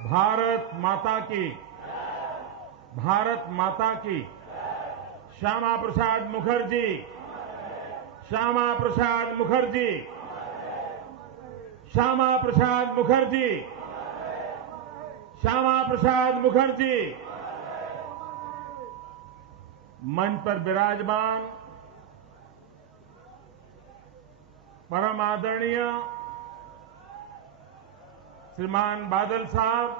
भारत माता की, भारत माता की। श्यामा प्रसाद मुखर्जी, श्यामा प्रसाद मुखर्जी, श्यामा प्रसाद मुखर्जी, श्यामा प्रसाद मुखर्जी। मंच पर विराजमान परम आदरणीय श्रीमान बादल साहब,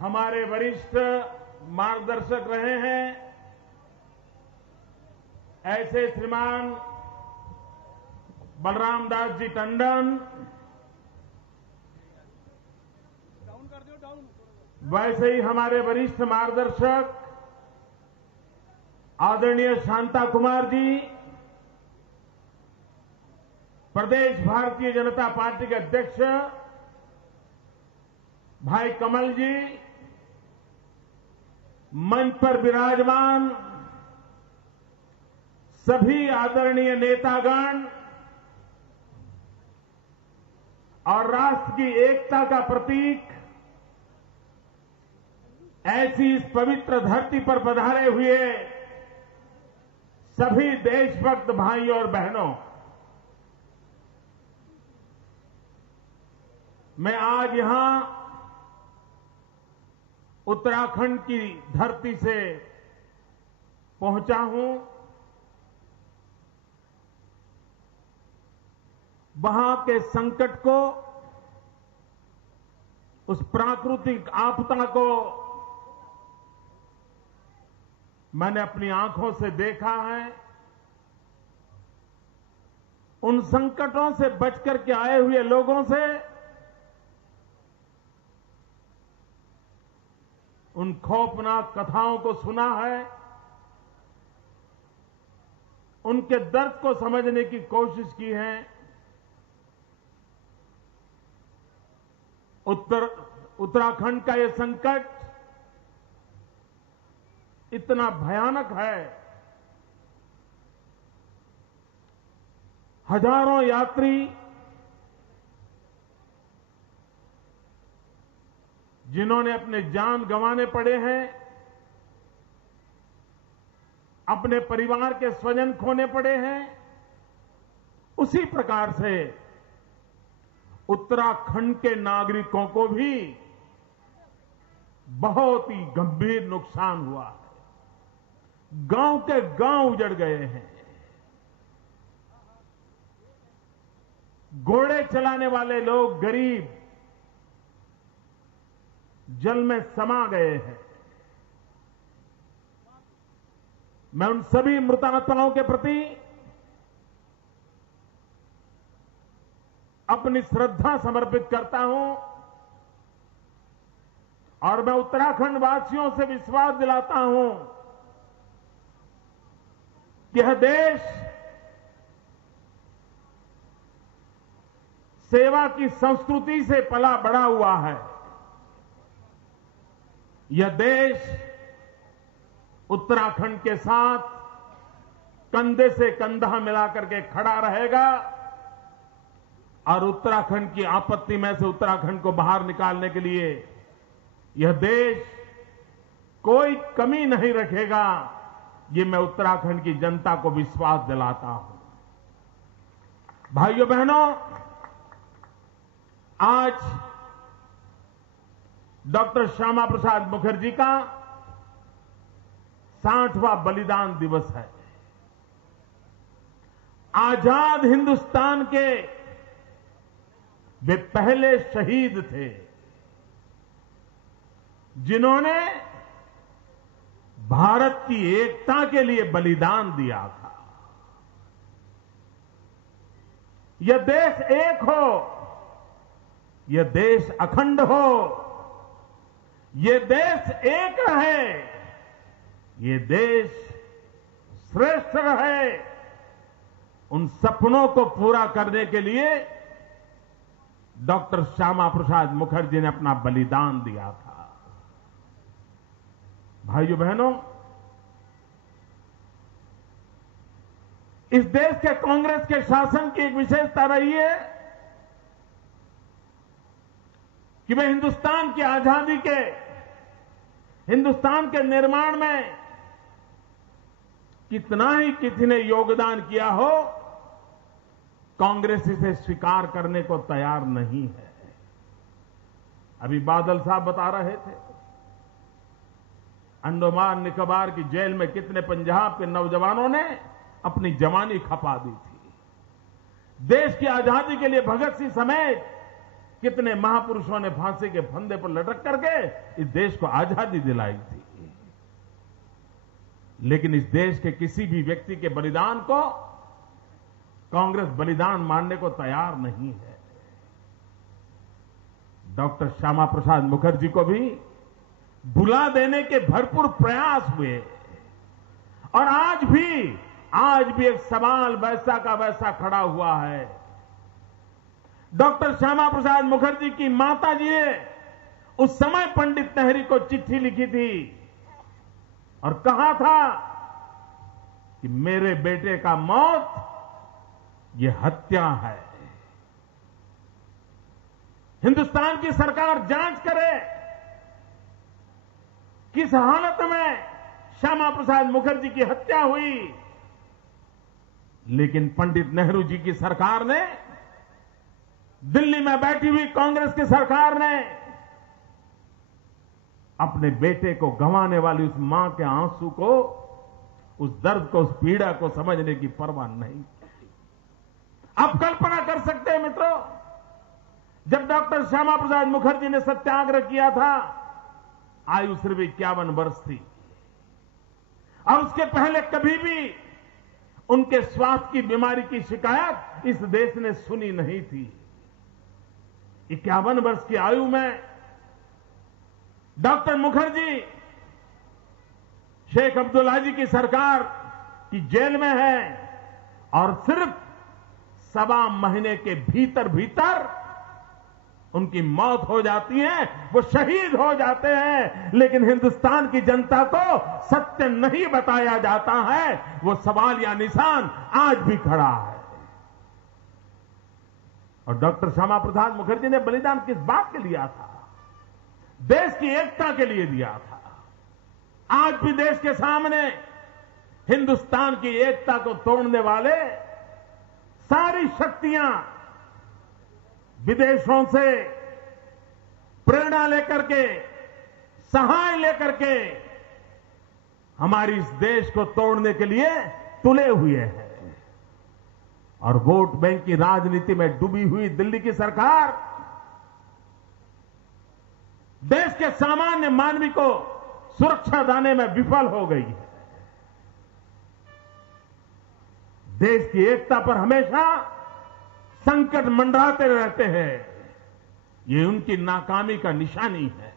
हमारे वरिष्ठ मार्गदर्शक रहे हैं, ऐसे श्रीमान बलराम दास जी टंडन, वैसे ही हमारे वरिष्ठ मार्गदर्शक आदरणीय शांता कुमार जी, प्रदेश भारतीय जनता पार्टी के अध्यक्ष भाई कमल जी, मंच पर विराजमान सभी आदरणीय नेतागण और राष्ट्र की एकता का प्रतीक ऐसी इस पवित्र धरती पर पधारे हुए सभी देशभक्त भाई और बहनों, मैं आज यहां उत्तराखंड की धरती से पहुंचा हूं। वहां के संकट को, उस प्राकृतिक आपदा को मैंने अपनी आंखों से देखा है। उन संकटों से बचकर के आए हुए लोगों से, उन खौफनाक कथाओं को सुना है, उनके दर्द को समझने की कोशिश की है। उत्तराखंड का यह संकट इतना भयानक है, हजारों यात्री जिन्होंने अपने जान गंवाने पड़े हैं, अपने परिवार के स्वजन खोने पड़े हैं, उसी प्रकार से उत्तराखंड के नागरिकों को भी बहुत ही गंभीर नुकसान हुआ है। गांव के गांव उजड़ गए हैं, घोड़े चलाने वाले लोग गरीब जल में समा गए हैं। मैं उन सभी मृतात्माओं के प्रति अपनी श्रद्धा समर्पित करता हूं और मैं उत्तराखंड वासियों से विश्वास दिलाता हूं कि यह देश सेवा की संस्कृति से पला बढ़ा हुआ है। यह देश उत्तराखंड के साथ कंधे से कंधा मिलाकर के खड़ा रहेगा और उत्तराखंड की आपत्ति में से उत्तराखंड को बाहर निकालने के लिए यह देश कोई कमी नहीं रखेगा। ये मैं उत्तराखंड की जनता को विश्वास दिलाता हूं। भाइयों बहनों, आज डॉक्टर श्यामा प्रसाद मुखर्जी का 60वां बलिदान दिवस है। आजाद हिंदुस्तान के वे पहले शहीद थे जिन्होंने भारत की एकता के लिए बलिदान दिया था। यह देश एक हो, यह देश अखंड हो, यह देश एक रहे, ये देश श्रेष्ठ रहे, उन सपनों को पूरा करने के लिए डॉक्टर श्यामा प्रसाद मुखर्जी ने अपना बलिदान दिया था। भाइयों बहनों, इस देश के कांग्रेस के शासन की एक विशेषता रही है कि वे हिंदुस्तान की आजादी के, हिंदुस्तान के निर्माण में कितना ही किसी ने योगदान किया हो, कांग्रेस इसे स्वीकार करने को तैयार नहीं है। अभी बादल साहब बता रहे थे, अंडमान निकोबार की जेल में कितने पंजाब के नौजवानों ने अपनी जवानी खपा दी थी। देश की आजादी के लिए भगत सिंह समेत कितने महापुरुषों ने फांसी के फंदे पर लटक करके इस देश को आजादी दिलाई थी। लेकिन इस देश के किसी भी व्यक्ति के बलिदान को कांग्रेस बलिदान मानने को तैयार नहीं है। डॉक्टर श्यामा प्रसाद मुखर्जी को भी भुला देने के भरपूर प्रयास हुए और आज भी एक सवाल वैसा का वैसा खड़ा हुआ है। डॉक्टर श्यामा प्रसाद मुखर्जी की माता जी ने उस समय पंडित नेहरू को चिट्ठी लिखी थी और कहा था कि मेरे बेटे का मौत ये हत्या है। हिंदुस्तान की सरकार जांच करे किस हालत में श्यामा प्रसाद मुखर्जी की हत्या हुई। लेकिन पंडित नेहरू जी की सरकार ने, दिल्ली में बैठी हुई कांग्रेस की सरकार ने अपने बेटे को गंवाने वाली उस मां के आंसू को, उस दर्द को, उस पीड़ा को समझने की परवाह नहीं की। आप कल्पना कर सकते हैं मित्रों, जब डॉक्टर श्यामा प्रसाद मुखर्जी ने सत्याग्रह किया था, आयु सिर्फ 51 वर्ष थी और उसके पहले कभी भी उनके स्वास्थ्य की बीमारी की शिकायत इस देश ने सुनी नहीं थी। 51 वर्ष की आयु में डॉक्टर मुखर्जी शेख अब्दुल्ला जी की सरकार की जेल में है और सिर्फ 1.25 महीने के भीतर उनकी मौत हो जाती है, वो शहीद हो जाते हैं। लेकिन हिंदुस्तान की जनता को सत्य नहीं बताया जाता है, वो सवाल या निशान आज भी खड़ा है। और डॉक्टर श्यामा प्रसाद मुखर्जी ने बलिदान किस बात के लिया था? देश की एकता के लिए दिया था। आज भी देश के सामने हिंदुस्तान की एकता को तोड़ने वाले सारी शक्तियां विदेशों से प्रेरणा लेकर के, सहाय लेकर के हमारी इस देश को तोड़ने के लिए तुले हुए हैं। और वोट बैंक की राजनीति में डूबी हुई दिल्ली की सरकार देश के सामान्य मानवी को सुरक्षा देने में विफल हो गई है। देश की एकता पर हमेशा संकट मंडराते रहते हैं, ये उनकी नाकामी का निशानी है।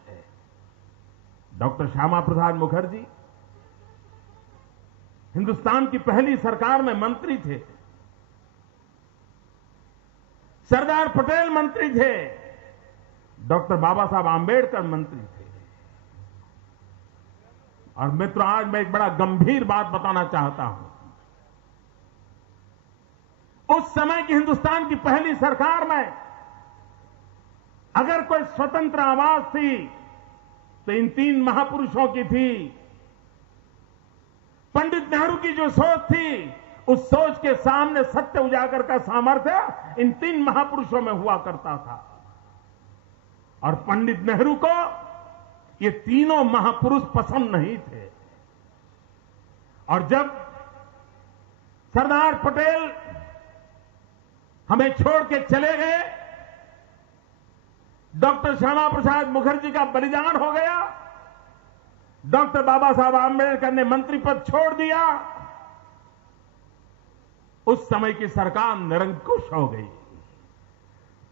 डॉक्टर श्यामा प्रसाद मुखर्जी हिंदुस्तान की पहली सरकार में मंत्री थे, सरदार पटेल मंत्री थे, डॉक्टर बाबा साहब आंबेडकर मंत्री थे। और मित्रों, आज मैं एक बड़ा गंभीर बात बताना चाहता हूं। उस समय की हिंदुस्तान की पहली सरकार में अगर कोई स्वतंत्र आवाज थी तो इन 3 महापुरुषों की थी। पंडित नेहरू की जो सोच थी, उस सोच के सामने सत्य उजागर का सामर्थ्य इन 3 महापुरुषों में हुआ करता था। और पंडित नेहरू को ये तीनों महापुरुष पसंद नहीं थे। और जब सरदार पटेल हमें छोड़ के चले गए, डॉक्टर श्यामा प्रसाद मुखर्जी का बलिदान हो गया, डॉक्टर बाबा साहब आंबेडकर ने मंत्री पद छोड़ दिया, उस समय की सरकार निरंकुश हो गई।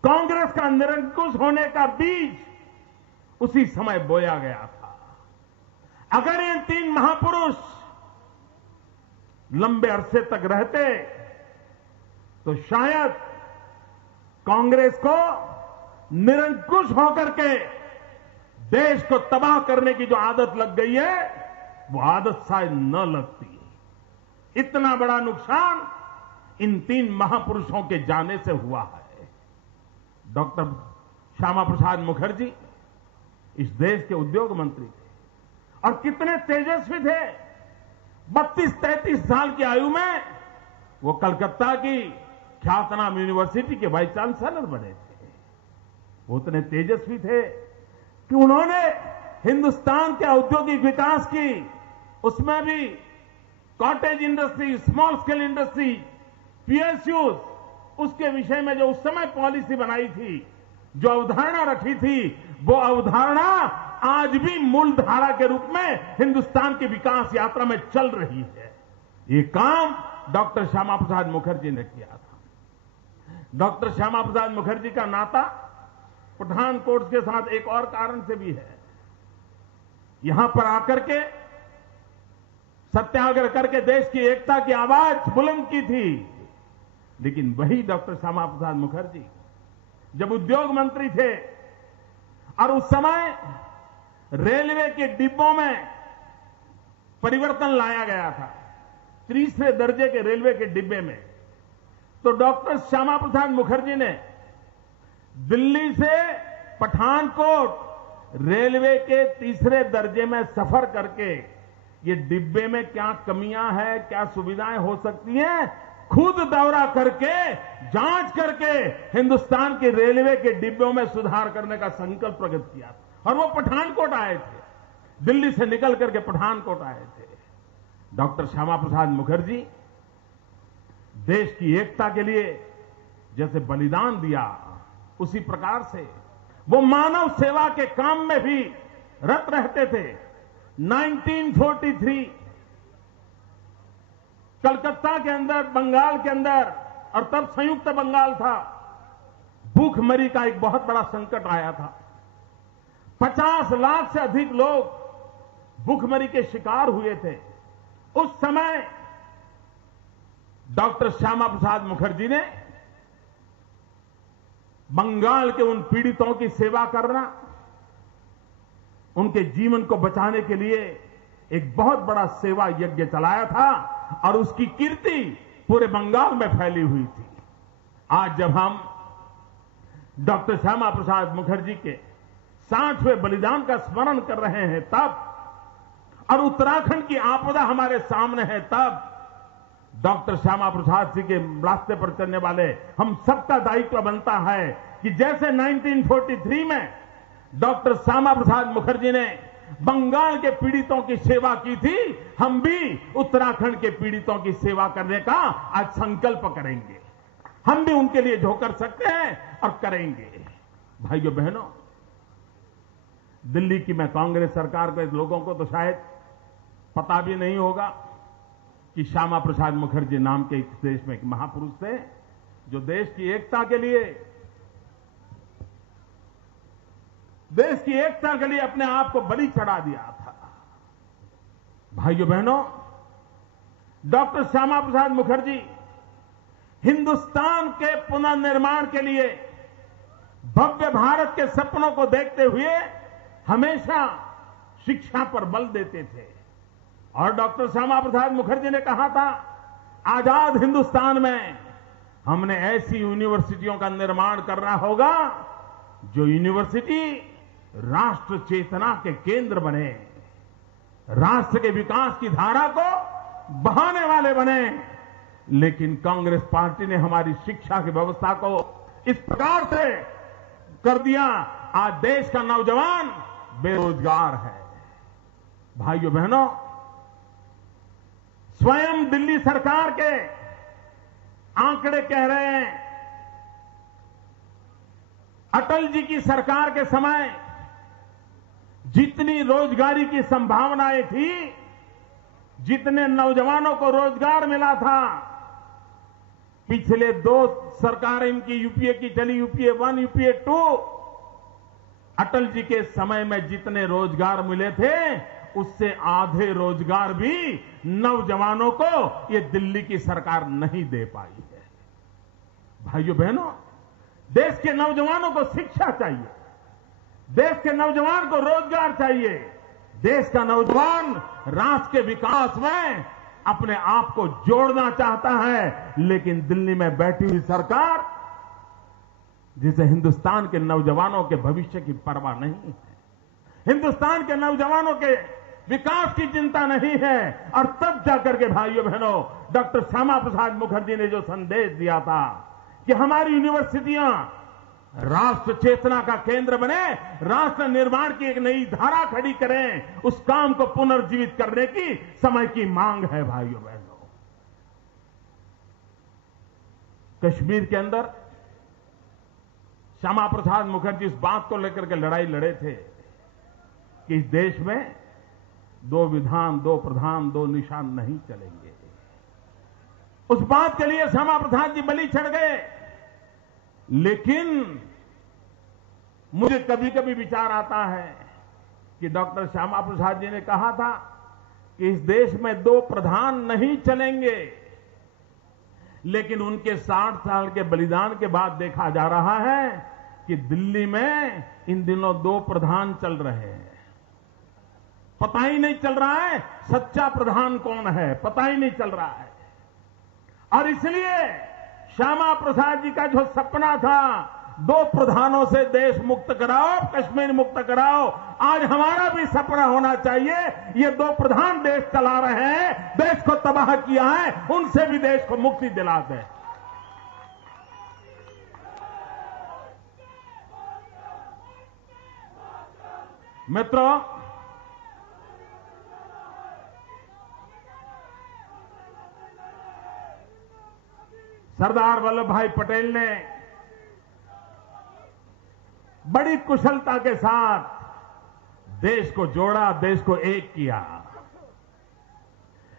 कांग्रेस का निरंकुश होने का बीज उसी समय बोया गया था। अगर ये 3 महापुरुष लंबे अरसे तक रहते तो शायद कांग्रेस को निरंकुश होकर के देश को तबाह करने की जो आदत लग गई है, वो आदत शायद न लगती। इतना बड़ा नुकसान इन 3 महापुरुषों के जाने से हुआ है। डॉक्टर श्यामा प्रसाद मुखर्जी इस देश के उद्योग मंत्री थे और कितने तेजस्वी थे। 32-33 साल की आयु में वो कलकत्ता की ख्यातनाम यूनिवर्सिटी के वाइस चांसलर बने थे। वो उतने तेजस्वी थे कि उन्होंने हिंदुस्तान के औद्योगिक विकास की, उसमें भी cottage industry, small scale industry, PSUs, उसके विषय में जो उस समय पॉलिसी बनाई थी, जो अवधारणा रखी थी, वो अवधारणा आज भी मूलधारा के रूप में हिंदुस्तान की विकास यात्रा में चल रही है। ये काम डॉक्टर श्यामा प्रसाद मुखर्जी ने किया था। डॉक्टर श्यामा प्रसाद मुखर्जी का नाता पठानकोट के साथ एक और कारण से भी है। यहां पर आकर के सत्याग्रह करके देश की एकता की आवाज बुलंद की थी। लेकिन वही डॉक्टर श्यामा प्रसाद मुखर्जी जब उद्योग मंत्री थे और उस समय रेलवे के डिब्बों में परिवर्तन लाया गया था, तीसरे दर्जे के रेलवे के डिब्बे में, तो डॉक्टर श्यामा प्रसाद मुखर्जी ने दिल्ली से पठानकोट रेलवे के तीसरे दर्जे में सफर करके ये डिब्बे में क्या कमियां हैं, क्या सुविधाएं हो सकती हैं, खुद दौरा करके जांच करके हिंदुस्तान के रेलवे के डिब्बों में सुधार करने का संकल्प प्रकट किया और वो पठानकोट आए थे, दिल्ली से निकल करके पठानकोट आए थे। डॉक्टर श्यामा प्रसाद मुखर्जी देश की एकता के लिए जैसे बलिदान दिया, उसी प्रकार से वो मानव सेवा के काम में भी रत रहते थे। 1943 कलकत्ता के अंदर, बंगाल के अंदर, और तब संयुक्त बंगाल था, भूखमरी का एक बहुत बड़ा संकट आया था। 50 लाख से अधिक लोग भूखमरी के शिकार हुए थे। उस समय डॉक्टर श्यामा प्रसाद मुखर्जी ने बंगाल के उन पीड़ितों की सेवा करना, उनके जीवन को बचाने के लिए एक बहुत बड़ा सेवा यज्ञ चलाया था और उसकी कीर्ति पूरे बंगाल में फैली हुई थी। आज जब हम डॉक्टर श्यामा प्रसाद मुखर्जी के 60वें बलिदान का स्मरण कर रहे हैं तब, और उत्तराखंड की आपदा हमारे सामने है तब, डॉक्टर श्यामा प्रसाद जी के रास्ते पर चलने वाले हम सबका दायित्व बनता है कि जैसे 1943 में डॉक्टर श्यामा प्रसाद मुखर्जी ने बंगाल के पीड़ितों की सेवा की थी, हम भी उत्तराखंड के पीड़ितों की सेवा करने का आज संकल्प करेंगे। हम भी उनके लिए जो कर सकते हैं और करेंगे। भाइयों बहनों, दिल्ली की मैं कांग्रेस सरकार के लोगों को तो शायद पता भी नहीं होगा कि श्यामा प्रसाद मुखर्जी नाम के इस देश में एक महापुरुष थे जो देश की एकता के लिए अपने आप को बलि चढ़ा दिया था। भाइयों बहनों, डॉक्टर श्यामा प्रसाद मुखर्जी हिंदुस्तान के पुनर्निर्माण के लिए भव्य भारत के सपनों को देखते हुए हमेशा शिक्षा पर बल देते थे। और डॉक्टर श्यामा प्रसाद मुखर्जी ने कहा था, आजाद हिंदुस्तान में हमने ऐसी यूनिवर्सिटियों का निर्माण करना होगा जो यूनिवर्सिटी राष्ट्र चेतना के केंद्र बने, राष्ट्र के विकास की धारा को बहाने वाले बने। लेकिन कांग्रेस पार्टी ने हमारी शिक्षा की व्यवस्था को इस प्रकार से कर दिया, आज देश का नौजवान बेरोजगार है। भाइयों बहनों, स्वयं दिल्ली सरकार के आंकड़े कह रहे हैं, अटल जी की सरकार के समय जितनी रोजगारी की संभावनाएं थी, जितने नौजवानों को रोजगार मिला था, पिछले 2 सरकारें इनकी यूपीए की चली, यूपीए 1, यूपीए 2, अटल जी के समय में जितने रोजगार मिले थे उससे आधे रोजगार भी नौजवानों को ये दिल्ली की सरकार नहीं दे पाई है। भाइयों बहनों, देश के नौजवानों को शिक्षा चाहिए, देश के नौजवान को रोजगार चाहिए। देश का नौजवान राष्ट्र के विकास में अपने आप को जोड़ना चाहता है, लेकिन दिल्ली में बैठी हुई सरकार जिसे हिंदुस्तान के नौजवानों के भविष्य की परवाह नहीं है, हिंदुस्तान के नौजवानों के विकास की चिंता नहीं है। और तब जाकर के भाइयों बहनों डॉक्टर श्यामा प्रसाद मुखर्जी ने जो संदेश दिया था कि हमारी यूनिवर्सिटियां राष्ट्र चेतना का केंद्र बने, राष्ट्र निर्माण की एक नई धारा खड़ी करें, उस काम को पुनर्जीवित करने की समय की मांग है भाइयों बहनों। कश्मीर के अंदर श्यामा प्रसाद मुखर्जी इस बात को लेकर के लड़ाई लड़े थे कि इस देश में 2 विधान, 2 प्रधान, 2 निशान नहीं चलेंगे। उस बात के लिए श्यामा प्रसाद जी बलि चढ़ गए। लेकिन मुझे कभी कभी विचार आता है कि डॉक्टर श्यामा प्रसाद जी ने कहा था कि इस देश में 2 प्रधान नहीं चलेंगे, लेकिन उनके 60 साल के बलिदान के बाद देखा जा रहा है कि दिल्ली में इन दिनों 2 प्रधान चल रहे हैं। पता ही नहीं चल रहा है सच्चा प्रधान कौन है, पता ही नहीं चल रहा है। और इसलिए श्यामा प्रसाद जी का जो सपना था 2 प्रधानों से देश मुक्त कराओ, कश्मीर मुक्त कराओ, आज हमारा भी सपना होना चाहिए। ये 2 प्रधान देश चला रहे हैं, देश को तबाह किया है, उनसे भी देश को मुक्ति दिला दें। मित्रों, सरदार वल्लभ भाई पटेल ने बड़ी कुशलता के साथ देश को जोड़ा, देश को एक किया।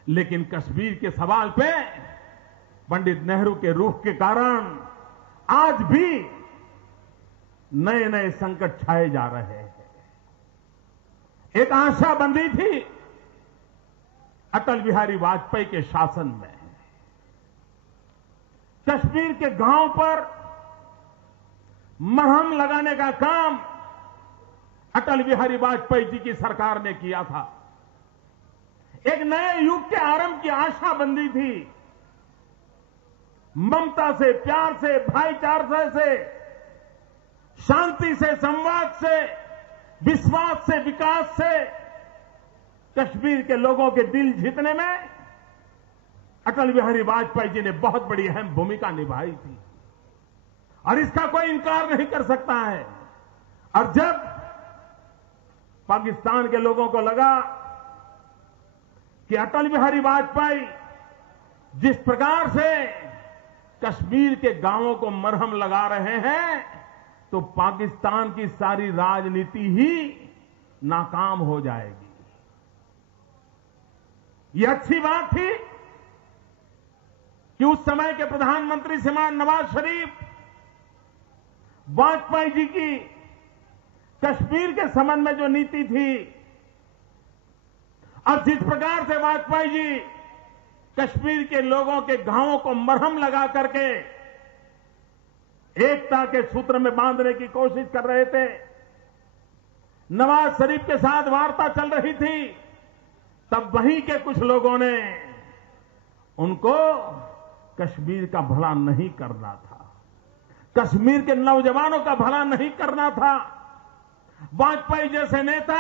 लेकिन कश्मीर के सवाल पे पंडित नेहरू के रुख के कारण आज भी नए नए संकट छाए जा रहे हैं। एक आशा बंधी थी अटल बिहारी वाजपेयी के शासन में, कश्मीर के गांव पर मरहम लगाने का काम अटल बिहारी वाजपेयी जी की सरकार ने किया था। एक नए युग के आरंभ की आशा बंधी थी। ममता से, प्यार से, भाईचारे से, शांति से, संवाद से, विश्वास से, विकास से कश्मीर के लोगों के दिल जीतने में अटल बिहारी वाजपेयी जी ने बहुत बड़ी अहम भूमिका निभाई थी और इसका कोई इनकार नहीं कर सकता है। और जब पाकिस्तान के लोगों को लगा कि अटल बिहारी वाजपेयी जिस प्रकार से कश्मीर के गांवों को मरहम लगा रहे हैं, तो पाकिस्तान की सारी राजनीति ही नाकाम हो जाएगी। यह अच्छी बात थी कि उस समय के प्रधानमंत्री श्रीमान नवाज शरीफ वाजपेयी जी की कश्मीर के संबंध में जो नीति थी और जिस प्रकार से वाजपेयी जी कश्मीर के लोगों के घावों को मरहम लगा करके एकता के सूत्र में बांधने की कोशिश कर रहे थे, नवाज शरीफ के साथ वार्ता चल रही थी, तब वहीं के कुछ लोगों ने उनको कश्मीर का भला नहीं करना था, कश्मीर के नौजवानों का भला नहीं करना था। वाजपेयी जैसे नेता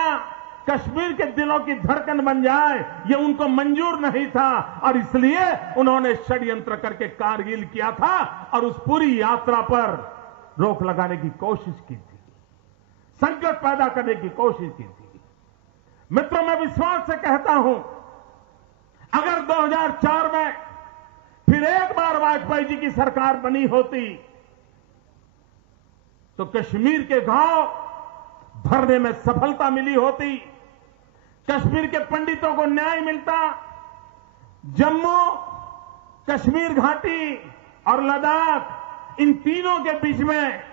कश्मीर के दिलों की धड़कन बन जाए, ये उनको मंजूर नहीं था और इसलिए उन्होंने षड्यंत्र करके कारगिल किया था और उस पूरी यात्रा पर रोक लगाने की कोशिश की थी, संकट पैदा करने की कोशिश की थी। मित्रों, मैं विश्वास से कहता हूं, अगर 2004 में फिर एक बार वाजपेयी जी की सरकार बनी होती तो कश्मीर के घाव भरने में सफलता मिली होती, कश्मीर के पंडितों को न्याय मिलता, जम्मू, कश्मीर घाटी और लद्दाख, इन तीनों के बीच में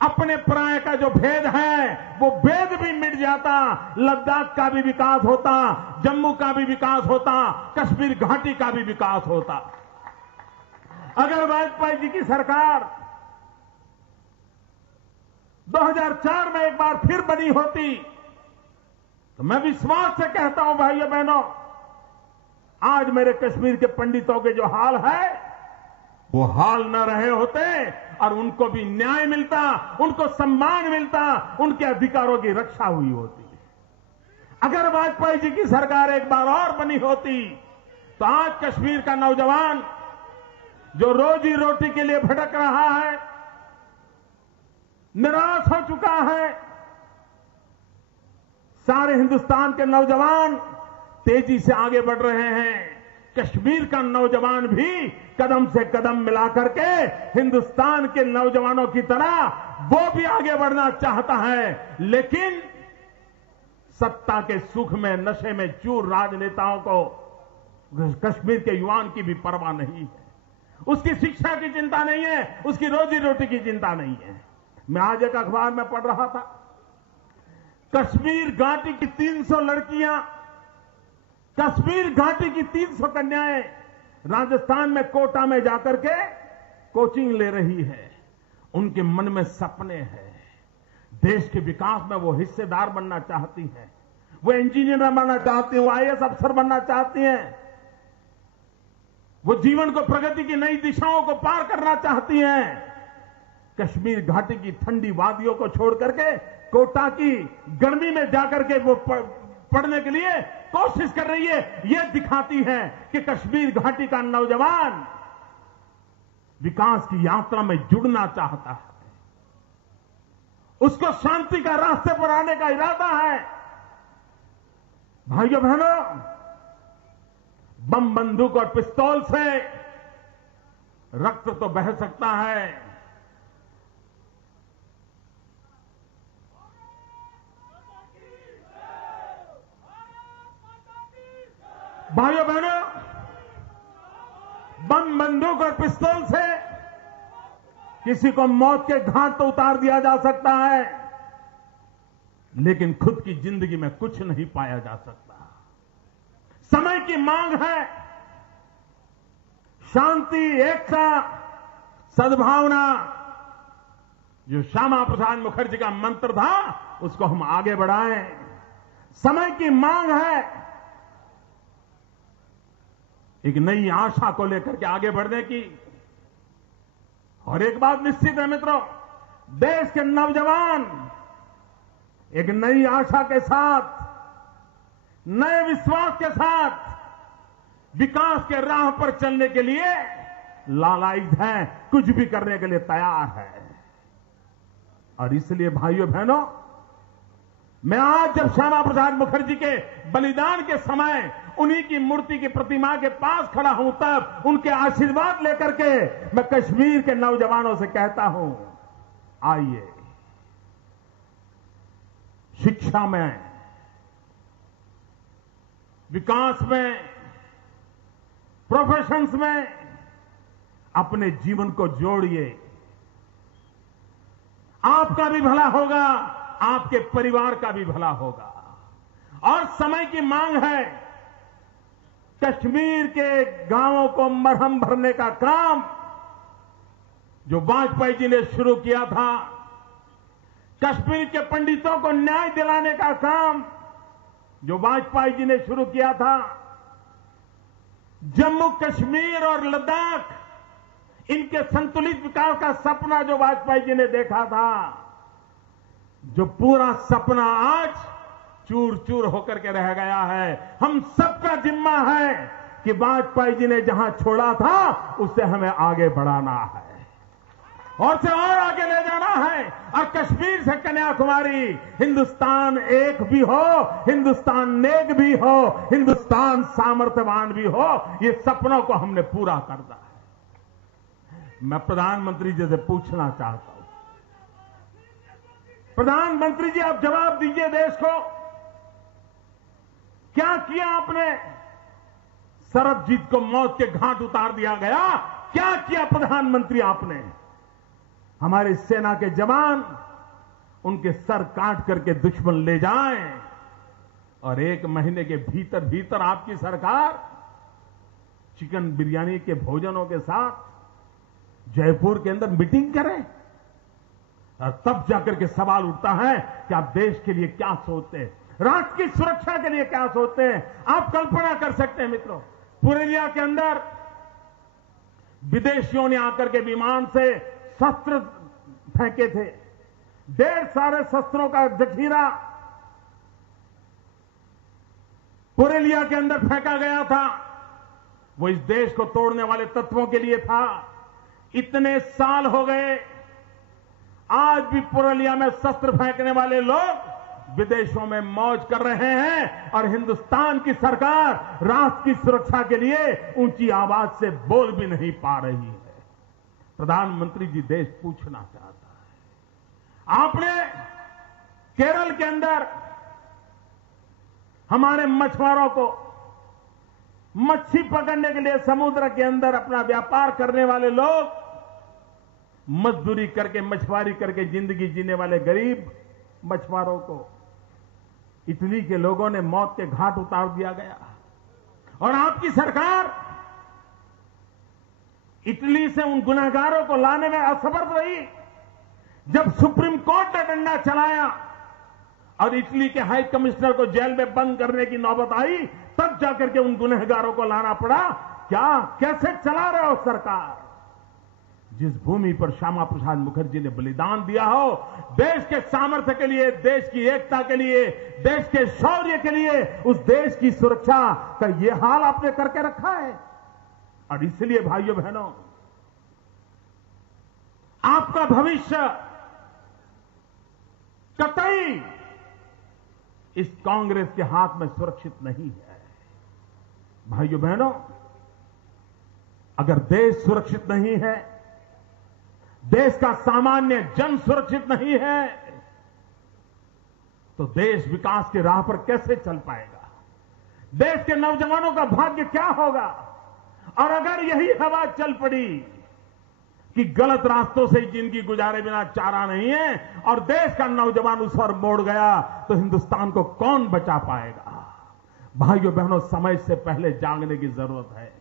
अपने पराये का जो भेद है वो भेद भी मिट जाता, लद्दाख का भी विकास होता, जम्मू का भी विकास होता, कश्मीर घाटी का भी विकास होता। अगर वाजपेयी जी की सरकार 2004 में एक बार फिर बनी होती तो मैं विश्वास से कहता हूं भाइयों बहनों, आज मेरे कश्मीर के पंडितों के जो हाल है वो हाल न रहे होते और उनको भी न्याय मिलता, उनको सम्मान मिलता, उनके अधिकारों की रक्षा हुई होती। अगर वाजपेयी जी की सरकार एक बार और बनी होती तो आज कश्मीर का नौजवान जो रोजी रोटी के लिए भटक रहा है, निराश हो चुका है, सारे हिंदुस्तान के नौजवान तेजी से आगे बढ़ रहे हैं। कश्मीर का नौजवान भी कदम से कदम मिला करके हिंदुस्तान के नौजवानों की तरह वो भी आगे बढ़ना चाहता है, लेकिन सत्ता के सुख में, नशे में चूर राजनेताओं को कश्मीर के युवाओं की भी परवाह नहीं है। उसकी शिक्षा की चिंता नहीं है, उसकी रोजी रोटी की चिंता नहीं है। मैं आज एक अखबार में पढ़ रहा था, कश्मीर घाटी की 300 लड़कियां, कश्मीर घाटी की 300 कन्याएं राजस्थान में कोटा में जाकर के कोचिंग ले रही है। उनके मन में सपने हैं, देश के विकास में वो हिस्सेदार बनना चाहती हैं, वो इंजीनियर बनना चाहती हैं, वो आईएएस अफसर बनना चाहती हैं, वो जीवन को प्रगति की नई दिशाओं को पार करना चाहती हैं। कश्मीर घाटी की ठंडी वादियों को छोड़ करके कोटा की गर्मी में जाकर के वो पढ़ने के लिए कोशिश कर रही है। यह दिखाती है कि कश्मीर घाटी का नौजवान विकास की यात्रा में जुड़ना चाहता है, उसको शांति का रास्ते पर आने का इरादा है। भाइयों बहनों, बम, बंदूक और पिस्तौल से रक्त तो बह सकता है, भाइयों बहनों, बम, बंदूक और पिस्तौल से किसी को मौत के घाट तो उतार दिया जा सकता है, लेकिन खुद की जिंदगी में कुछ नहीं पाया जा सकता। समय की मांग है, शांति, एकता, सद्भावना, जो श्यामा प्रसाद मुखर्जी का मंत्र था, उसको हम आगे बढ़ाएं। समय की मांग है एक नई आशा को लेकर के आगे बढ़ने की। और एक बात निश्चित है मित्रों, देश के नौजवान एक नई आशा के साथ, नए विश्वास के साथ विकास के राह पर चलने के लिए लालायित हैं, कुछ भी करने के लिए तैयार है। और इसलिए भाइयों बहनों, मैं आज जब श्यामा प्रसाद मुखर्जी के बलिदान के समय उन्हीं की मूर्ति की प्रतिमा के पास खड़ा हूं, तब उनके आशीर्वाद लेकर के मैं कश्मीर के नौजवानों से कहता हूं, आइए शिक्षा में, विकास में, प्रोफेशंस में अपने जीवन को जोड़िए। आपका भी भला होगा, आपके परिवार का भी भला होगा। और समय की मांग है, कश्मीर के गांवों को मरहम भरने का काम जो वाजपेयी जी ने शुरू किया था, कश्मीर के पंडितों को न्याय दिलाने का काम जो वाजपेयी जी ने शुरू किया था, जम्मू कश्मीर और लद्दाख, इनके संतुलित विकास का सपना जो वाजपेयी जी ने देखा था, जो पूरा सपना आज चूर चूर होकर के रह गया है। हम सबका जिम्मा है कि वाजपेयी जी ने जहां छोड़ा था उससे हमें आगे बढ़ाना है और से और आगे ले जाना है। और कश्मीर से कन्याकुमारी, हिंदुस्तान एक भी हो, हिंदुस्तान नेक भी हो, हिंदुस्तान सामर्थ्यवान भी हो, ये सपनों को हमने पूरा करना है। मैं प्रधानमंत्री जी से पूछना चाहता हूं, प्रधानमंत्री जी आप जवाब दीजिए देश को, क्या किया आपने? सरबजीत को मौत के घाट उतार दिया गया, क्या किया प्रधानमंत्री आपने? हमारी सेना के जवान उनके सर काट करके दुश्मन ले जाएं और 1 महीने के भीतर भीतर आपकी सरकार चिकन बिरयानी के भोजनों के साथ जयपुर के अंदर मीटिंग करे, और तब जाकर के सवाल उठता है कि आप देश के लिए क्या सोचते हैं, राष्ट्र की सुरक्षा के लिए क्या सोचते हैं। आप कल्पना कर सकते हैं मित्रों, पुरुलिया के अंदर विदेशियों ने आकर के विमान से शस्त्र फेंके थे। ढेर सारे शस्त्रों का जखीरा पुरुलिया के अंदर फेंका गया था। वो इस देश को तोड़ने वाले तत्वों के लिए था। इतने साल हो गए, आज भी पुरुलिया में शस्त्र फेंकने वाले लोग विदेशों में मौज कर रहे हैं और हिंदुस्तान की सरकार राष्ट्र की सुरक्षा के लिए ऊंची आवाज से बोल भी नहीं पा रही है। प्रधानमंत्री जी, देश पूछना चाहता है, आपने केरल के अंदर हमारे मछुआरों को मच्छी पकड़ने के लिए समुद्र के अंदर अपना व्यापार करने वाले लोग, मजदूरी करके मछुआरी करके जिंदगी जीने वाले गरीब मछुआरों को इटली के लोगों ने मौत के घाट उतार दिया गया। और आपकी सरकार इटली से उन गुनहगारों को लाने में असमर्थ रही। जब सुप्रीम कोर्ट ने डंडा चलाया और इटली के हाई कमिश्नर को जेल में बंद करने की नौबत आई, तब जाकर के उन गुनहगारों को लाना पड़ा। क्या कैसे चला रहे हो सरकार? जिस भूमि पर श्यामा प्रसाद मुखर्जी ने बलिदान दिया हो, देश के सामर्थ्य के लिए, देश की एकता के लिए, देश के शौर्य के लिए, उस देश की सुरक्षा का ये हाल आपने करके रखा है। और इसलिए भाइयों बहनों, आपका भविष्य कतई इस कांग्रेस के हाथ में सुरक्षित नहीं है। भाइयों बहनों, अगर देश सुरक्षित नहीं है, देश का सामान्य जन सुरक्षित नहीं है, तो देश विकास की राह पर कैसे चल पाएगा? देश के नौजवानों का भाग्य क्या होगा? और अगर यही हवा चल पड़ी कि गलत रास्तों से जिंदगी गुजारे बिना चारा नहीं है और देश का नौजवान उस पर मोड़ गया, तो हिंदुस्तान को कौन बचा पाएगा? भाइयों बहनों, समय से पहले जागने की जरूरत है।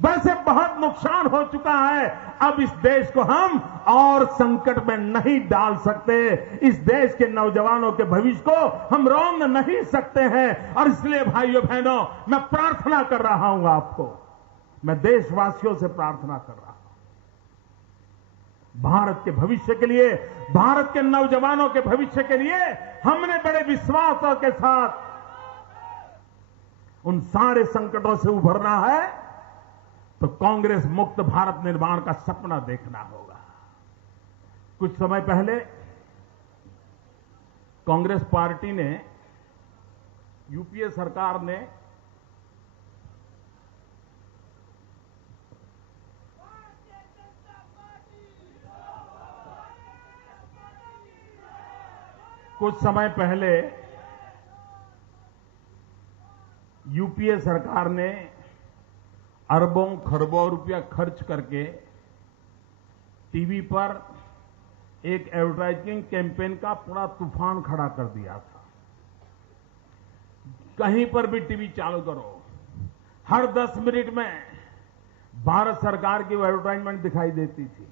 वैसे बहुत नुकसान हो चुका है, अब इस देश को हम और संकट में नहीं डाल सकते। इस देश के नौजवानों के भविष्य को हम रोक नहीं सकते हैं। और इसलिए भाइयों बहनों, मैं प्रार्थना कर रहा हूं आपको, मैं देशवासियों से प्रार्थना कर रहा हूं, भारत के भविष्य के लिए, भारत के नौजवानों के भविष्य के लिए हमने बड़े विश्वासों के साथ उन सारे संकटों से उभरना है, तो कांग्रेस मुक्त भारत निर्माण का सपना देखना होगा। कुछ समय पहले कांग्रेस पार्टी ने, यूपीए सरकार ने कुछ समय पहले यूपीए सरकार ने अरबों खरबों रुपया खर्च करके टीवी पर एक एडवर्टाइजिंग कैंपेन का पूरा तूफान खड़ा कर दिया था। कहीं पर भी टीवी चालू करो, हर 10 मिनट में भारत सरकार की वो एडवर्टाइजमेंट दिखाई देती थी।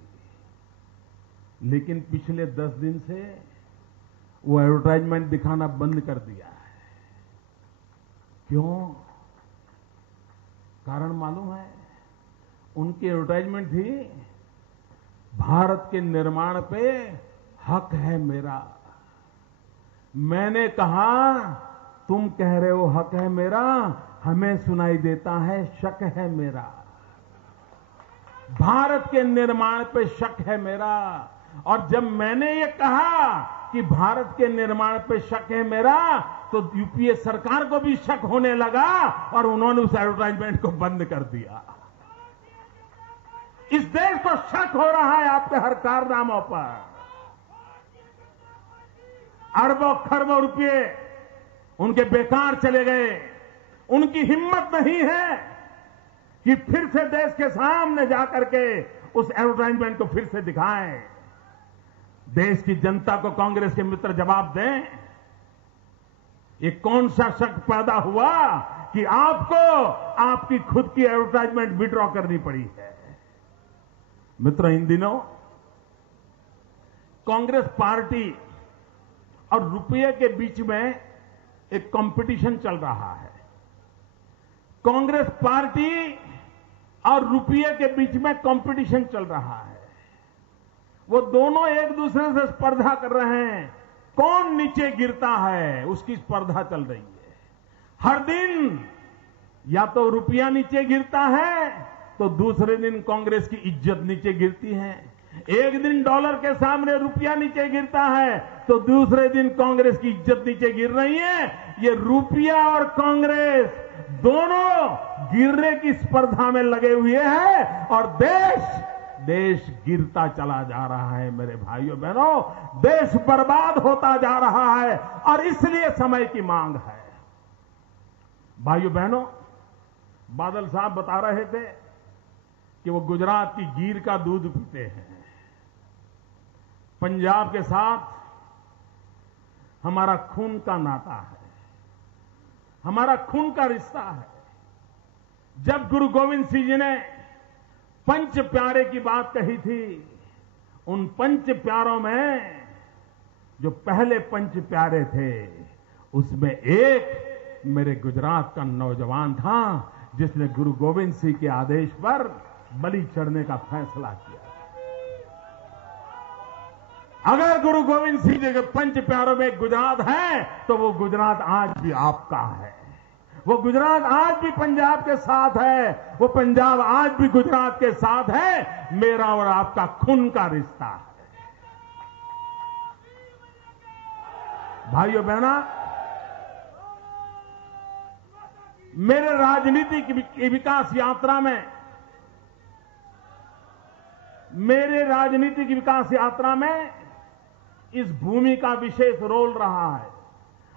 लेकिन पिछले 10 दिन से वो एडवर्टाइजमेंट दिखाना बंद कर दिया है। क्यों? कारण मालूम है? उनकी एडवर्टाइजमेंट थी, भारत के निर्माण पे हक है मेरा। मैंने कहा, तुम कह रहे हो हक है मेरा, हमें सुनाई देता है शक है मेरा। भारत के निर्माण पे शक है मेरा। और जब मैंने ये कहा कि भारत के निर्माण पे शक है मेरा, तो यूपीए सरकार को भी शक होने लगा और उन्होंने उस एडवर्टाइजमेंट को बंद कर दिया। इस देश को शक हो रहा है आपके हर कारनामों पर। अरबों खरबों रुपये उनके बेकार चले गए। उनकी हिम्मत नहीं है कि फिर से देश के सामने जाकर के उस एडवर्टाइजमेंट को फिर से दिखाएं। देश की जनता को कांग्रेस के मित्र जवाब दें। ये कौन सा शक पैदा हुआ कि आपको आपकी खुद की एडवर्टाइजमेंट विड्रॉ करनी पड़ी है? मित्रों, इन दिनों कांग्रेस पार्टी और रुपये के बीच में एक कंपटीशन चल रहा है। कांग्रेस पार्टी और रुपये के बीच में कंपटीशन चल रहा है। वो दोनों एक दूसरे से स्पर्धा कर रहे हैं, कौन नीचे गिरता है उसकी स्पर्धा चल रही है। हर दिन या तो रुपया नीचे गिरता है तो दूसरे दिन कांग्रेस की इज्जत नीचे गिरती है। एक दिन डॉलर के सामने रुपया नीचे गिरता है तो दूसरे दिन कांग्रेस की इज्जत नीचे गिर रही है। ये रुपया और कांग्रेस दोनों गिरने की स्पर्धा में लगे हुए हैं और देश गिरता चला जा रहा है। मेरे भाइयों बहनों, देश बर्बाद होता जा रहा है और इसलिए समय की मांग है। भाइयों बहनों, बादल साहब बता रहे थे कि वो गुजरात की गीर का दूध पीते हैं। पंजाब के साथ हमारा खून का नाता है, हमारा खून का रिश्ता है। जब गुरु गोविंद सिंह जी ने पंच प्यारे की बात कही थी, उन पंच प्यारों में जो पहले पंच प्यारे थे उसमें एक मेरे गुजरात का नौजवान था जिसने गुरु गोविंद सिंह के आदेश पर बलि चढ़ने का फैसला किया। अगर गुरु गोविंद सिंह जी के पंच प्यारों में गुजरात है तो वो गुजरात आज भी आपका है। वो गुजरात आज भी पंजाब के साथ है, वो पंजाब आज भी गुजरात के साथ है। मेरा और आपका खून का रिश्ता है। भाइयों बहना, मेरे राजनीतिक विकास यात्रा में इस भूमि का विशेष रोल रहा है।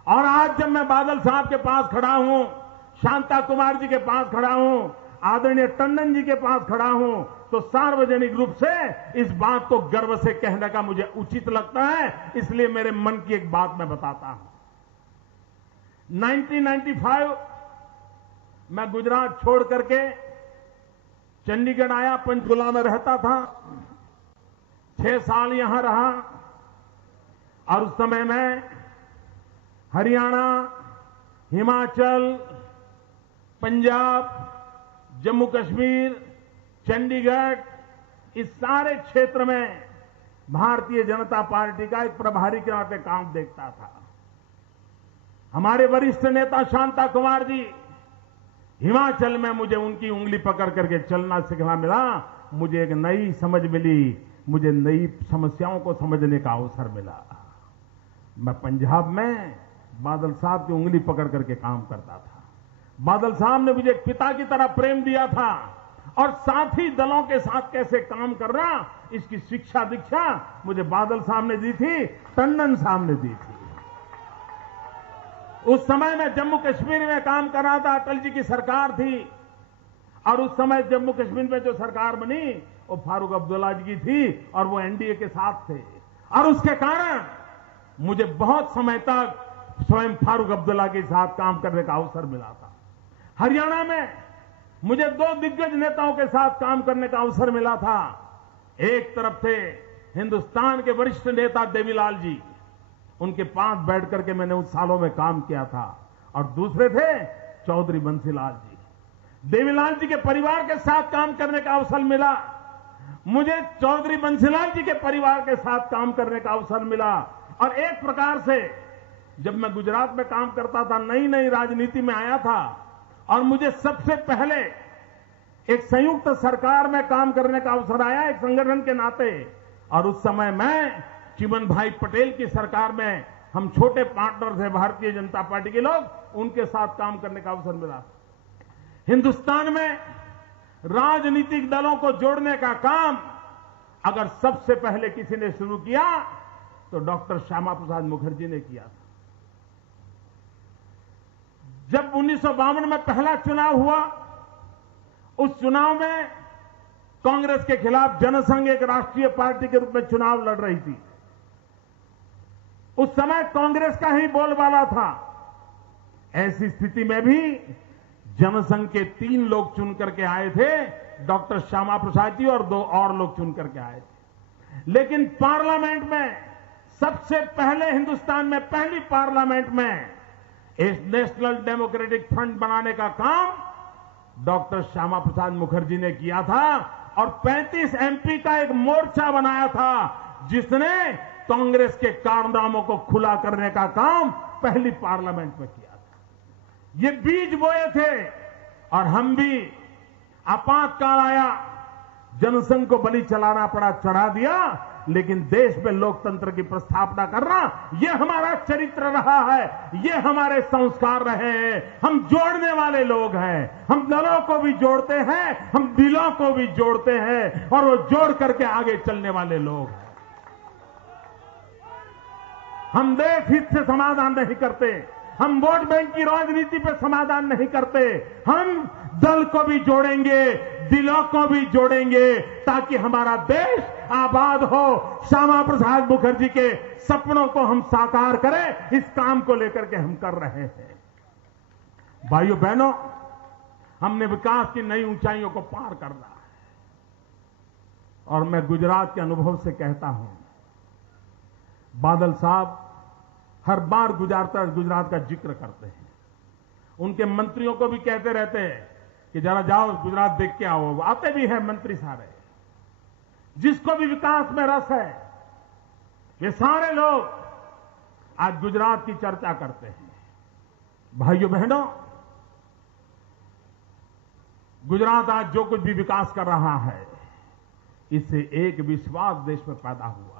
और आज जब मैं बादल साहब के पास खड़ा हूं, शांता कुमार जी के पास खड़ा हूं, आदरणीय टंडन जी के पास खड़ा हूं, तो सार्वजनिक रूप से इस बात को गर्व से कहने का मुझे उचित लगता है। इसलिए मेरे मन की एक बात मैं बताता हूं। 1995 मैं गुजरात छोड़ करके चंडीगढ़ आया, पंचकुला में रहता था, 6 साल यहां रहा और उस समय मैं हरियाणा, हिमाचल, पंजाब, जम्मू कश्मीर, चंडीगढ़, इस सारे क्षेत्र में भारतीय जनता पार्टी का एक प्रभारी के नाते काम देखता था। हमारे वरिष्ठ नेता शांता कुमार जी, हिमाचल में मुझे उनकी उंगली पकड़ करके चलना सीखना मिला। मुझे एक नई समझ मिली, मुझे नई समस्याओं को समझने का अवसर मिला। मैं पंजाब में बादल साहब की उंगली पकड़ करके काम करता था। बादल साहब ने मुझे एक पिता की तरह प्रेम दिया था और साथी दलों के साथ कैसे काम करना, इसकी शिक्षा दीक्षा मुझे बादल साहब ने दी थी, टंडन साहब ने दी थी। उस समय मैं जम्मू कश्मीर में काम कर रहा था, अटल जी की सरकार थी और उस समय जम्मू कश्मीर में जो सरकार बनी वो फारूक अब्दुल्ला जी की थी और वो एनडीए के साथ थे और उसके कारण मुझे बहुत समय तक स्वयं फारूक अब्दुल्ला के साथ काम करने का अवसर मिला था। हरियाणा में मुझे 2 दिग्गज नेताओं के साथ काम करने का अवसर मिला था। एक तरफ थे हिंदुस्तान के वरिष्ठ नेता देवीलाल जी, उनके पास बैठ करके मैंने उन सालों में काम किया था, और दूसरे थे चौधरी बंसीलाल जी। देवीलाल जी के परिवार के साथ काम करने का अवसर मिला, मुझे चौधरी बंसीलाल जी के परिवार के साथ काम करने का अवसर मिला। और एक प्रकार से जब मैं गुजरात में काम करता था, नई नई राजनीति में आया था और मुझे सबसे पहले एक संयुक्त सरकार में काम करने का अवसर आया एक संगठन के नाते, और उस समय मैं चिमन भाई पटेल की सरकार में, हम छोटे पार्टनर थे भारतीय जनता पार्टी के लोग, उनके साथ काम करने का अवसर मिला। हिंदुस्तान में राजनीतिक दलों को जोड़ने का काम अगर सबसे पहले किसी ने शुरू किया तो डॉक्टर श्यामा प्रसाद मुखर्जी ने किया था। जब 1952 में पहला चुनाव हुआ, उस चुनाव में कांग्रेस के खिलाफ जनसंघ एक राष्ट्रीय पार्टी के रूप में चुनाव लड़ रही थी। उस समय कांग्रेस का ही बोलबाला था। ऐसी स्थिति में भी जनसंघ के 3 लोग चुन करके आए थे, डॉक्टर श्यामा प्रसाद जी और 2 और लोग चुन करके आए थे। लेकिन पार्लियामेंट में सबसे पहले, हिंदुस्तान में पहली पार्लियामेंट में इस नेशनल डेमोक्रेटिक फ्रंट बनाने का काम डॉक्टर श्यामा प्रसाद मुखर्जी ने किया था और 35 एमपी का एक मोर्चा बनाया था जिसने कांग्रेस के कारनामों को खुला करने का काम पहली पार्लियामेंट में किया था। ये बीज बोए थे और हम भी आपातकाल आया, जनसंघ को बलि चलाना पड़ा, चढ़ा दिया, लेकिन देश में लोकतंत्र की प्रस्थापना करना यह हमारा चरित्र रहा है, ये हमारे संस्कार रहे हैं। हम जोड़ने वाले लोग हैं, हम दलों को भी जोड़ते हैं, हम दिलों को भी जोड़ते हैं और वो जोड़ करके आगे चलने वाले लोग हैं। हम देश हित से समाधान नहीं करते, हम वोट बैंक की राजनीति पर समाधान नहीं करते, हम दल को भी जोड़ेंगे, दिलों को भी जोड़ेंगे ताकि हमारा देश आबाद हो। श्यामा प्रसाद मुखर्जी के सपनों को हम साकार करें, इस काम को लेकर के हम कर रहे हैं। भाइयों बहनों, हमने विकास की नई ऊंचाइयों को पार करना है और मैं गुजरात के अनुभव से कहता हूं, बादल साहब हर बार गुजरात का जिक्र करते हैं, उनके मंत्रियों को भी कहते रहते हैं कि जरा जाओ गुजरात देख के आओ, आते भी हैं मंत्री सारे। जिसको भी विकास में रस है, ये सारे लोग आज गुजरात की चर्चा करते हैं। भाइयों बहनों, गुजरात आज जो कुछ भी विकास कर रहा है, इससे एक विश्वास देश में पैदा हुआ है।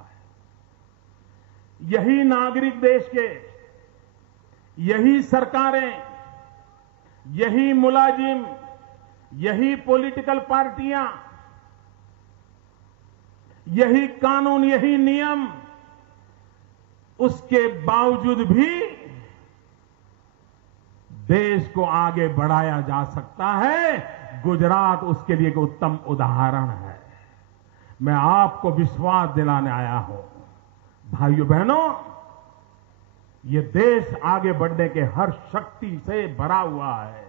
यही नागरिक देश के, यही सरकारें, यही मुलाजिम, यही पॉलिटिकल पार्टियां, यही कानून, यही नियम, उसके बावजूद भी देश को आगे बढ़ाया जा सकता है। गुजरात उसके लिए एक उत्तम उदाहरण है। मैं आपको विश्वास दिलाने आया हूं। भाइयों बहनों, ये देश आगे बढ़ने के हर शक्ति से भरा हुआ है।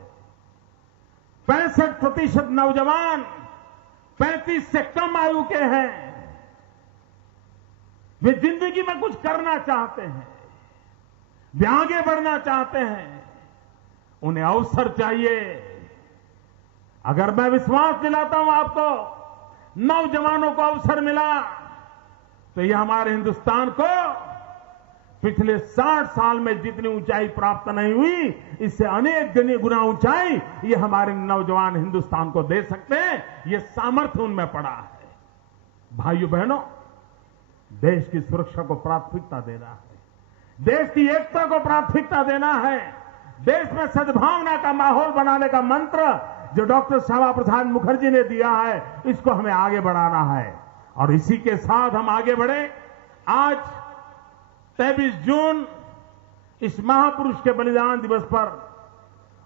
65% नौजवान 35 से कम आयु के हैं। वे जिंदगी में कुछ करना चाहते हैं, वे आगे बढ़ना चाहते हैं, उन्हें अवसर चाहिए। अगर मैं विश्वास दिलाता हूं आपको, नौजवानों को अवसर मिला तो यह हमारे हिंदुस्तान को पिछले 60 साल में जितनी ऊंचाई प्राप्त नहीं हुई, इससे अनेक गुना ऊंचाई ये हमारे नौजवान हिंदुस्तान को दे सकते हैं। ये सामर्थ्य उनमें पड़ा है। भाइयों बहनों, देश की सुरक्षा को प्राथमिकता देना है, देश की एकता को प्राथमिकता देना है, देश में सद्भावना का माहौल बनाने का मंत्र जो डॉक्टर श्यामा प्रसाद मुखर्जी ने दिया है, इसको हमें आगे बढ़ाना है। और इसी के साथ हम आगे बढ़े। आज 23 जून इस महापुरुष के बलिदान दिवस पर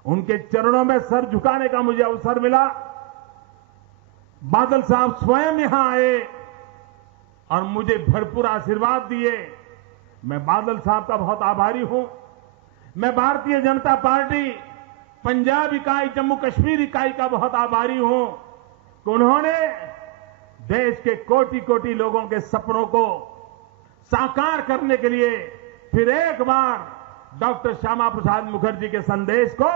उनके चरणों में सर झुकाने का मुझे अवसर मिला। बादल साहब स्वयं यहां आए और मुझे भरपूर आशीर्वाद दिए। मैं बादल साहब का बहुत आभारी हूं। मैं भारतीय जनता पार्टी पंजाब इकाई, जम्मू कश्मीर इकाई का बहुत आभारी हूं कि उन्होंने देश के कोटि कोटि लोगों के सपनों को साकार करने के लिए फिर एक बार डॉक्टर श्यामा प्रसाद मुखर्जी के संदेश को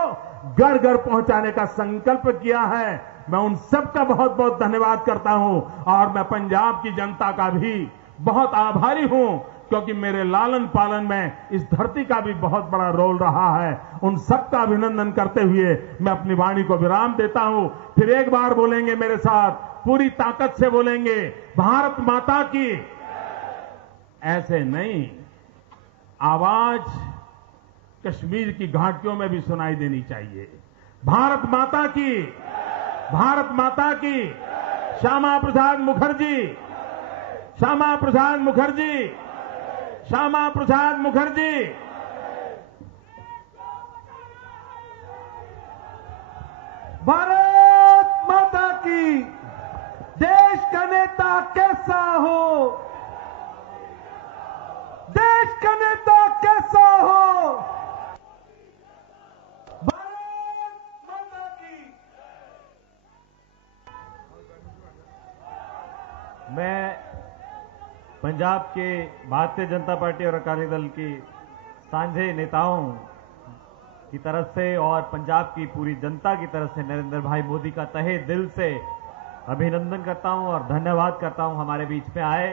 घर घर पहुंचाने का संकल्प किया है। मैं उन सबका बहुत बहुत धन्यवाद करता हूं और मैं पंजाब की जनता का भी बहुत आभारी हूं, क्योंकि मेरे लालन पालन में इस धरती का भी बहुत बड़ा रोल रहा है। उन सबका अभिनंदन करते हुए मैं अपनी वाणी को विराम देता हूं। फिर एक बार बोलेंगे मेरे साथ, पूरी ताकत से बोलेंगे, भारत माता की। ऐसे नहीं, आवाज कश्मीर की घाटियों में भी सुनाई देनी चाहिए। भारत माता की, भारत माता की। श्यामा प्रसाद मुखर्जी, श्यामा प्रसाद मुखर्जी, श्यामा प्रसाद मुखर्जी। भारत माता की। देश का नेता कैसा हो, देश का नेता कैसा हो, भारत माता की। मैं पंजाब के भारतीय जनता पार्टी और अकाली दल की सांझे नेताओं की तरफ से और पंजाब की पूरी जनता की तरफ से नरेंद्र भाई मोदी का तहे दिल से अभिनंदन करता हूं और धन्यवाद करता हूं हमारे बीच में आए।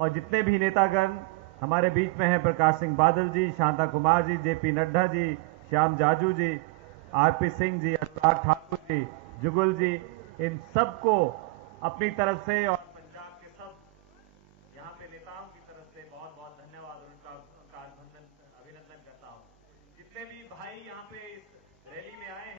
और जितने भी नेतागण हमारे बीच में हैं, प्रकाश सिंह बादल जी, शांता कुमार जी, जेपी नड्डा जी, श्याम जाजू जी, आरपी सिंह जी, अनुराग ठाकुर जी, जुगल जी, इन सबको अपनी तरफ से और पंजाब के सब यहाँ पे नेताओं की तरफ से बहुत बहुत धन्यवाद और उनका अभिनंदन करता हूँ। जितने भी भाई यहाँ पे इस रैली में आए हैं